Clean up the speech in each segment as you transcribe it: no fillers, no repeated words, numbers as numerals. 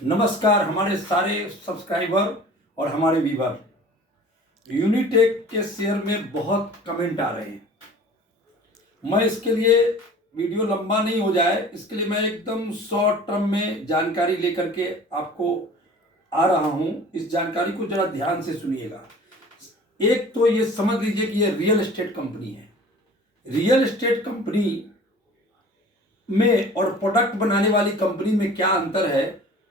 नमस्कार हमारे सारे सब्सक्राइबर और हमारे व्यूवर। यूनिटेक के शेयर में बहुत कमेंट आ रहे हैं। मैं इसके लिए वीडियो लंबा नहीं हो जाए, इसके लिए मैं एकदम शॉर्ट टर्म में जानकारी लेकर के आपको आ रहा हूं। इस जानकारी को जरा ध्यान से सुनिएगा। एक तो ये समझ लीजिए कि ये रियल एस्टेट कंपनी है। रियल एस्टेट कंपनी में और प्रोडक्ट बनाने वाली कंपनी में क्या अंतर है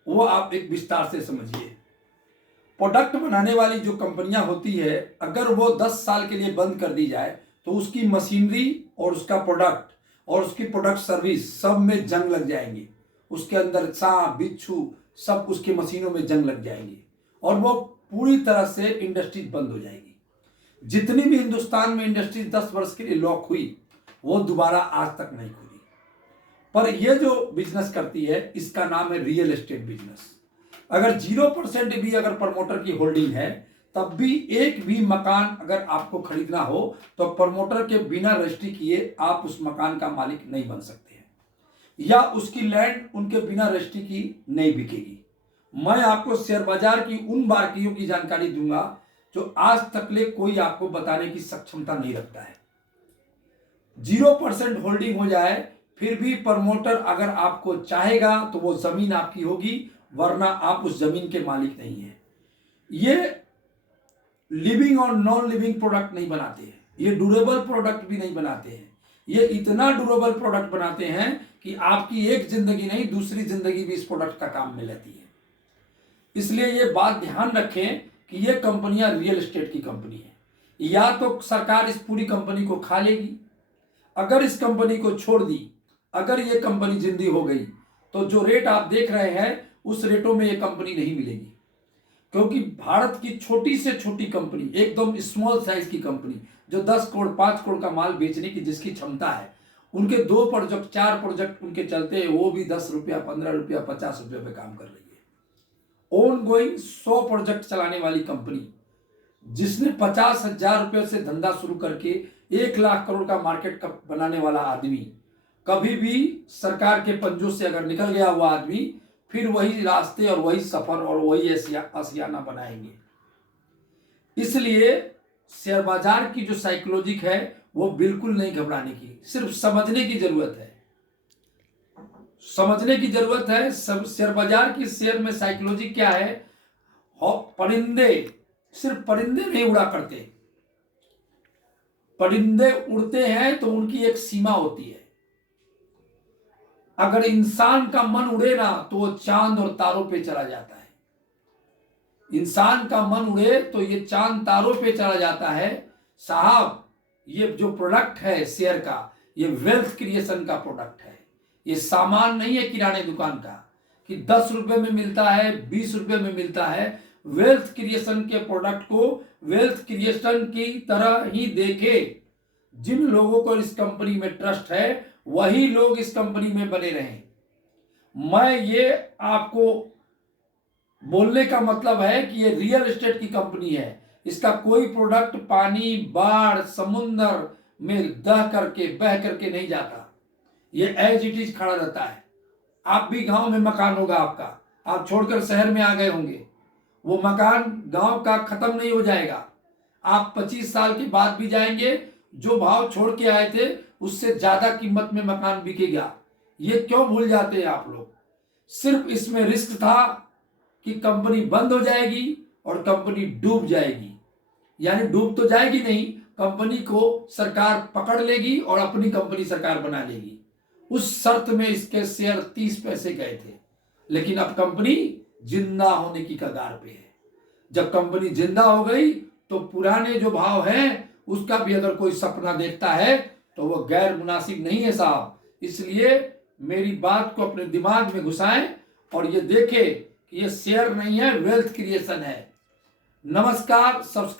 वो आप एक विस्तार से समझिए। प्रोडक्ट बनाने वाली जो कंपनियां होती है, अगर वो 10 साल के लिए बंद कर दी जाए तो उसकी मशीनरी और उसका प्रोडक्ट और उसकी प्रोडक्ट सर्विस सब में जंग लग जाएंगी। उसके अंदर सांप बिच्छू सब उसकी मशीनों में जंग लग जाएंगी और वो पूरी तरह से इंडस्ट्रीज बंद हो जाएगी। जितनी भी हिंदुस्तान में इंडस्ट्रीज 10 वर्ष के लिए लॉक हुई वो दोबारा आज तक नहीं खुली। पर ये जो बिजनेस करती है इसका नाम है रियल एस्टेट बिजनेस। अगर 0% भी अगर प्रमोटर की होल्डिंग है तब भी एक भी मकान अगर आपको खरीदना हो तो प्रमोटर के बिना रजिस्ट्री किए आप उस मकान का मालिक नहीं बन सकते हैं, या उसकी लैंड उनके बिना रजिस्ट्री की नहीं बिकेगी। मैं आपको शेयर बाजार की उन बारीकियों की जानकारी दूंगा जो आज तकले कोई आपको बताने की सक्षमता नहीं रखता है। 0% होल्डिंग हो जाए फिर भी प्रमोटर अगर आपको चाहेगा तो वो जमीन आपकी होगी, वरना आप उस जमीन के मालिक नहीं है। ये लिविंग और नॉन लिविंग प्रोडक्ट नहीं बनाते हैं, ये ड्यूरेबल प्रोडक्ट भी नहीं बनाते हैं। ये इतना ड्यूरेबल प्रोडक्ट बनाते हैं कि आपकी एक जिंदगी नहीं दूसरी जिंदगी भी इस प्रोडक्ट का काम में लेती है। इसलिए ये बात ध्यान रखें कि ये कंपनियां रियल एस्टेट की कंपनी है। या तो सरकार इस पूरी कंपनी को खा लेगी, अगर इस कंपनी को छोड़ दी, अगर ये कंपनी जिंदी हो गई तो जो रेट आप देख रहे हैं उस रेटों में ये कंपनी नहीं मिलेगी। क्योंकि भारत की छोटी से छोटी कंपनी, एकदम स्मॉल साइज की कंपनी जो 10 करोड़ 5 करोड़ का माल बेचने की जिसकी क्षमता है, उनके 2 प्रोजेक्ट 4 प्रोजेक्ट उनके चलते हैं, वो भी 10 रुपया 15 रुपया 50 रुपये पे काम कर रही है। ऑन गोइंग 100 प्रोजेक्ट चलाने वाली कंपनी जिसने 50,000 रुपये से धंधा शुरू करके 1 लाख करोड़ का मार्केट बनाने वाला आदमी कभी भी सरकार के पंजों से अगर निकल गया हुआ आदमी फिर वही रास्ते और वही सफर और वही आशियाना बनाएंगे। इसलिए शेयर बाजार की जो साइकोलॉजिक है वो बिल्कुल नहीं घबराने की, सिर्फ समझने की जरूरत है। समझने की जरूरत है सब। शेयर बाजार की शेयर में साइकोलॉजी क्या है? परिंदे सिर्फ परिंदे नहीं उड़ा करते, परिंदे उड़ते हैं तो उनकी एक सीमा होती है। अगर इंसान का मन उड़े ना तो वो चांद और तारों पे चला जाता है। इंसान का मन उड़े तो ये चांद तारों पे चला जाता है। साहब, ये जो प्रोडक्ट है शेयर का, ये वेल्थ क्रिएशन का प्रोडक्ट है। ये सामान नहीं है किराने दुकान का कि 10 रुपए में मिलता है 20 रुपए में मिलता है। वेल्थ क्रिएशन के प्रोडक्ट को वेल्थ क्रिएशन की तरह ही देखे। जिन लोगों को इस कंपनी में ट्रस्ट है वही लोग इस कंपनी में बने रहें। मैं ये आपको बोलने का मतलब है कि ये रियल एस्टेट की कंपनी है। इसका कोई प्रोडक्ट पानी बाढ़ समुद्र में बह करके नहीं जाता। ये एज इट इज खड़ा रहता है। आप भी गांव में मकान होगा आपका, आप छोड़कर शहर में आ गए होंगे, वो मकान गांव का खत्म नहीं हो जाएगा। आप 25 साल के बाद भी जाएंगे, जो भाव छोड़ के आए थे उससे ज्यादा कीमत में मकान बिकेगा। ये क्यों भूल जाते हैं आप लोग? सिर्फ इसमें रिस्क था कि कंपनी बंद हो जाएगी और कंपनी डूब जाएगी। यानी डूब तो जाएगी नहीं, कंपनी को सरकार पकड़ लेगी और अपनी कंपनी सरकार बना लेगी। उस शर्त में इसके शेयर 30 पैसे गए थे, लेकिन अब कंपनी जिंदा होने की कगार पे है। जब कंपनी जिंदा हो गई तो पुराने जो भाव हैं उसका भी अगर कोई सपना देखता है तो वो गैर मुनासिब नहीं है साहब। इसलिए मेरी बात को अपने दिमाग में घुसाएं और ये देखें कि ये शेयर नहीं है, वेल्थ क्रिएशन है। नमस्कार।